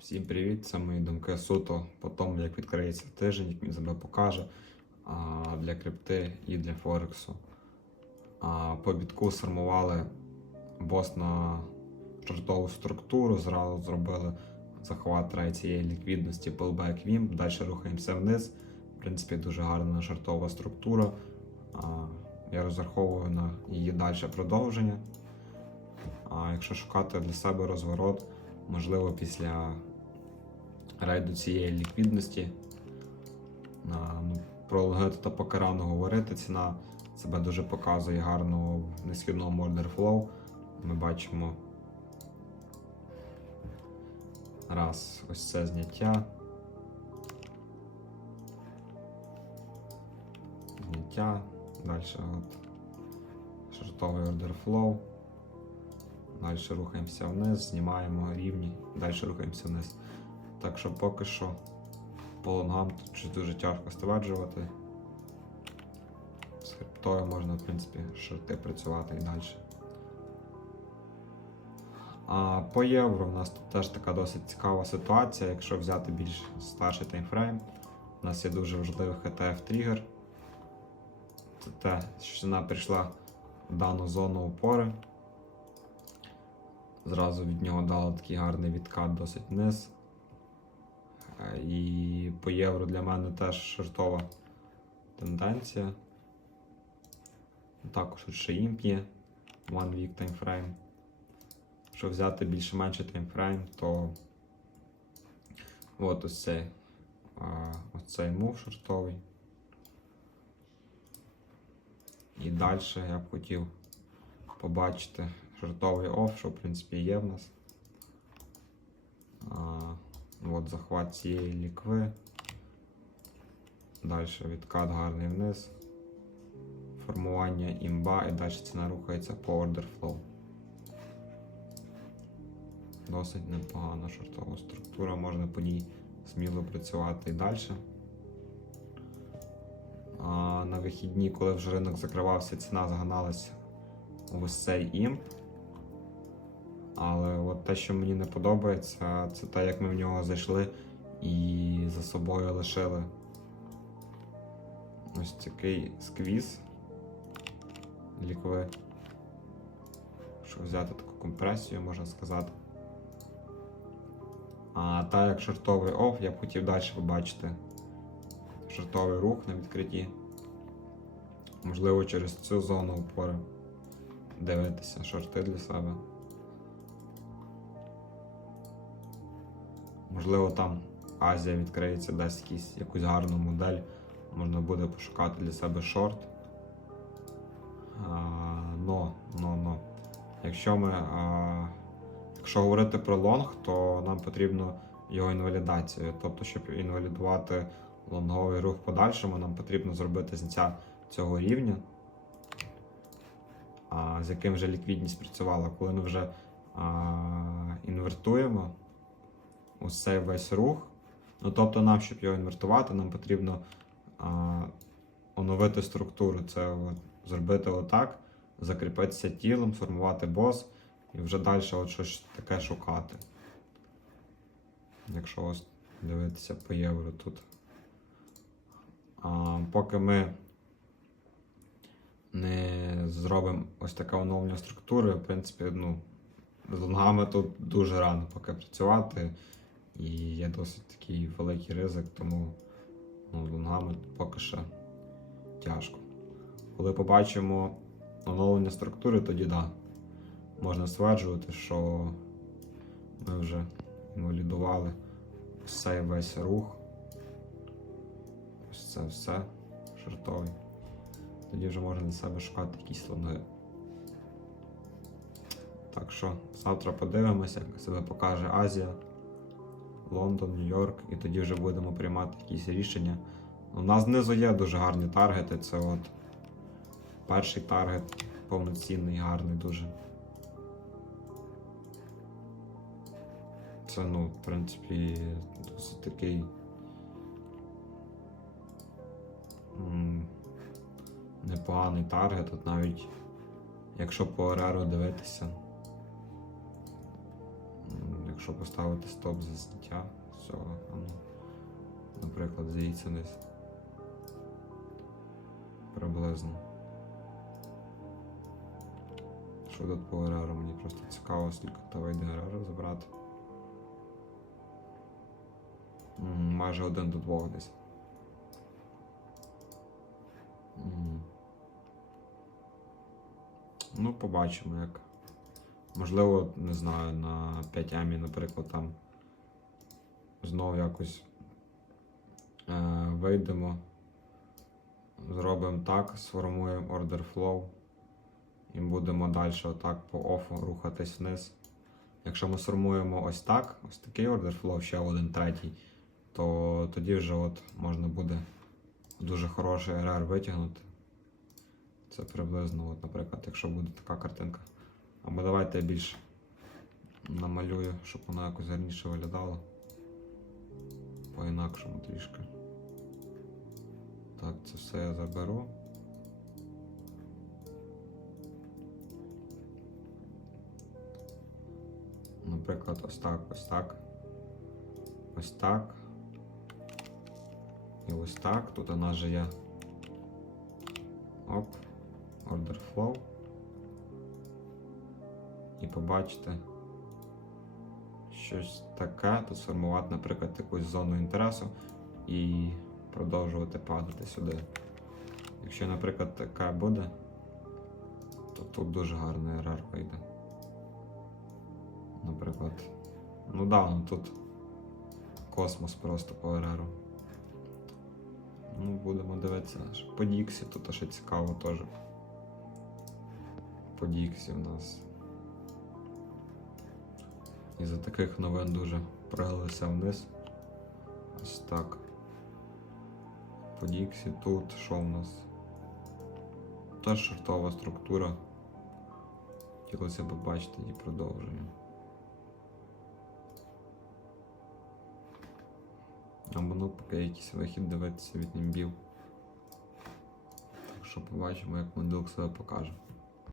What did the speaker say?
Всім привіт! Це мої думки суто по тому, як відкриється тиждень, як він себе покаже а, для крипти і для Форексу. А, По бітку сформували бос на шортову структуру, зразу зробили захват трей цієї ліквідності pullback WIM, далі рухаємося вниз. В принципі, дуже гарна шортова структура. А, Я розраховую на її далі продовження. А якщо шукати для себе розворот, можливо, після рейду цієї ліквідності. Ну, Про лонгету та покарану говорити. Ціна себе дуже показує гарно в несхідному order flow. Ми бачимо раз ось це зняття. Зняття. Далі от шортовий order flow. Далі рухаємося вниз, знімаємо рівні, далі рухаємося вниз. Так що поки що по лонгам тут щось дуже тяжко стверджувати. З хребтою можна, в принципі, шорти працювати і далі. А по євро в нас тут теж така досить цікава ситуація. Якщо взяти більш старший таймфрейм, у нас є дуже важливий HTF тригер. Це те, що вона прийшла в дану зону опори. Зразу від нього дало такий гарний відкат досить вниз. Е, І по євро для мене теж шортова тенденція. Також тут ще імп є, One Week Timeframe. Якщо взяти більше-менше таймфрейм, то от ось цей, ось цей мув шортовий. І далі я б хотів побачити шортовий офф, що в принципі є в нас. От захват цієї лікви. Далі відкат гарний вниз. Формування імба і далі ціна рухається по order flow. Досить непогана шортова структура, можна по ній сміло працювати і далі. А на вихідні, коли вже ринок закривався, ціна загналася в ось цей імп. Але от те, що мені не подобається, це те, як ми в нього зайшли і за собою лишили ось такий сквіз лікви. Щоб взяти таку компресію, можна сказати. А так як шортовий офф, я б хотів далі побачити шортовий рух на відкритті. Можливо, через цю зону опори дивитися шорти для себе. Можливо, там Азія відкриється, дасть якісь, якусь гарну модель. Можна буде пошукати для себе шорт. Но, но, но. Якщо ми. А, якщо говорити про лонг, то нам потрібно його інвалідацію. Тобто, щоб інвалідувати лонговий рух подальшому, нам потрібно зробити зняття цього рівня, а, з яким вже ліквідність працювала. Коли ми вже а, інвертуємо ось цей весь рух. Ну, тобто, нам, щоб його інвертувати, нам потрібно а, оновити структуру. Це от, зробити отак, закріпитися тілом, формувати бос і вже далі щось таке шукати. Якщо ось дивитися по євро тут. А, поки ми не зробимо ось таке оновлення структури, в принципі, ну, з лонгами тут дуже рано поки працювати. І є досить такий великий ризик, тому ну, лонгами поки що тяжко. Коли побачимо оновлення структури, тоді да, можна стверджувати, що ми вже інвалідували цей весь рух. Ось це все шортовий. Тоді вже можна для себе шукати якісь лонги. Так що завтра подивимося, як себе покаже Азія. Лондон, Нью-Йорк, і тоді вже будемо приймати якісь рішення. У нас знизу є дуже гарні таргети. Це от перший таргет повноцінний, гарний дуже. Це, ну, в принципі, досить такий. Непоганий таргет, от навіть якщо по Ореро дивитися. Якщо поставити стоп за зняття цього, ну, наприклад, звідси десь. Приблизно. Що тут по ереру? Мені просто цікаво, скільки то вийде ереру забрати. Майже один до двох десь. Ну, побачимо як. Можливо, не знаю, на 5 амі, наприклад, там знову якось е, вийдемо, зробимо так, сформуємо order flow і будемо далі отак по офу рухатись вниз. Якщо ми сформуємо ось так, ось такий order flow, ще один третій, то тоді вже от можна буде дуже хороший RR витягнути. Це приблизно, от, наприклад, якщо буде така картинка. Або давайте я більш намалюю, щоб воно якось гарніше виглядало. По-інакшому трішки. Так, це все я заберу. Наприклад, ось так, ось так. Ось так. І ось так. Тут нас же є. Оп. Order flow. І побачите щось таке. Тут сформувати, наприклад, якусь зону інтересу і продовжувати падати сюди. Якщо, наприклад, таке буде, то тут дуже гарний RR вийде. Наприклад, ну да, ну тут космос просто по RR. Ну, будемо дивитися. По Діксі тут ще цікаво теж. По Діксі в нас. Із-за таких новин дуже пригалися вниз. Ось так. По Діксі тут що в нас? Теж шортова структура. Хотілося б бачити її продовження. Або ну поки якийсь вихід дивитися від німбів. Так що побачимо, як модулк себе покаже.